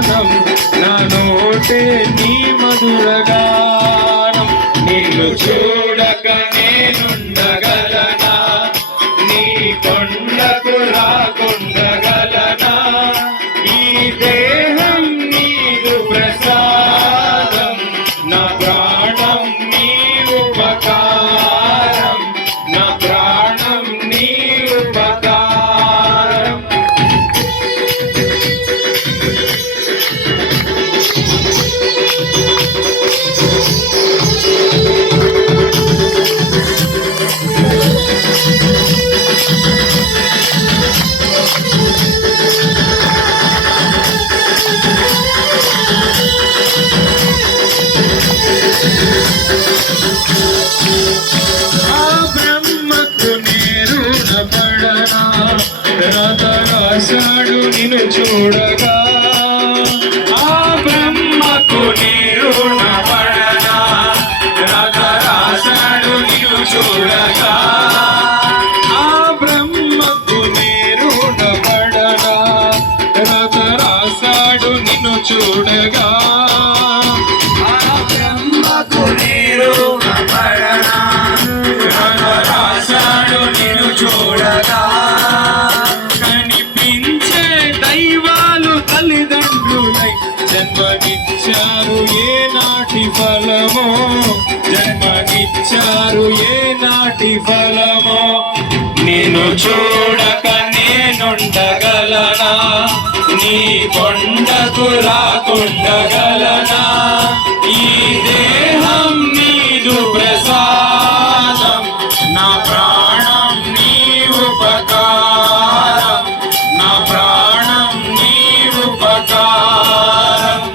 గానం నా నోటే నీ మధురగానం. నిన్ను చూడక నేనుండగలనా, నీ కొండకు రాకుండగలనా. ఈ దేహం నీదు ప్రసాదం, నా ప్రాణం నీ ఉపకారం, నా ప్రాణం నీ ఉపకారం. రాశాడు నిన్ను చూడగా, ఆ బ్రహ్మకు నీరు పడనా. రాశాడు నిన్ను చూడగా, ఆ బ్రహ్మకు నీరు పడనా. రాశాడు నిన్ను చూడగా, ఆ బ్రహ్మకు నీరు పడనా. రాశాడు నిన్ను చూడగా, జన్మనిచ్చారు ఏ నాటి ఫలమో, జన్మనిచ్చారు ఏ నాటి ఫలమో. నిన్ను చూడక నేనుండగలనా, నీ కొండకు రాకుండగలనా. ఈ దేహం నీదు ప్రసాదం, నా ప్రాణం నీ ఉపకారం, నా ప్రాణం నీ ఉపకారం.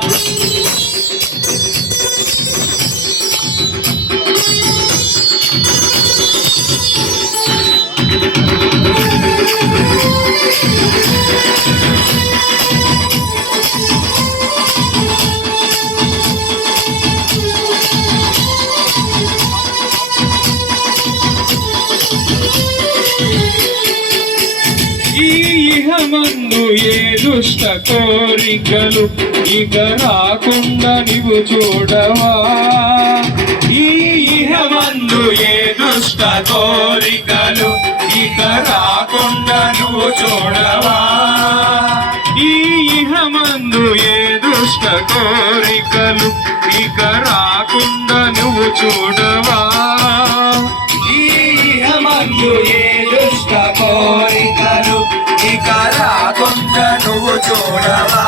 ఇహమందు ఏ దుష్ట కోరికలు ఇక రాకుండా నీవు చూడవా. ఈ ఇహమందు ఏ దుష్ట కోరికలు ఇక రాకుండా నువ్వు చూడవా. ఈ ఇహమందు ఏ దుష్ట కోరికలు ఇక రాకుండా నువ్వు చూడవా. ఈ ఇహమందు ఏ దుష్ట కోరికలు ఇక రాకుండా నువ్వు చూడవా.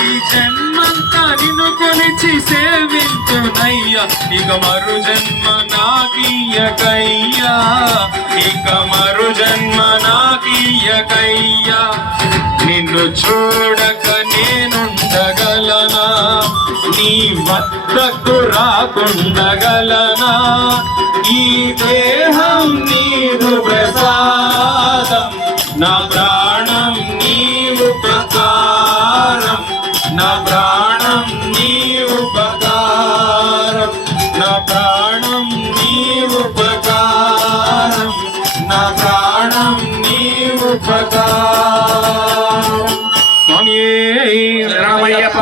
ఈ జన్మంతా నిన్ను కొలిచి సేవించునయ్యా, ఇక మరు జన్మ నాకియ్యకయ్యా, ఇక మరు జన్మ నాకియ్యకయ్యా. నిన్ను చూడక నేనుండగలనా, నీ వద్దకు రాకుండగలనా. ఈ దేహం నీదు ప్రసాదం, నా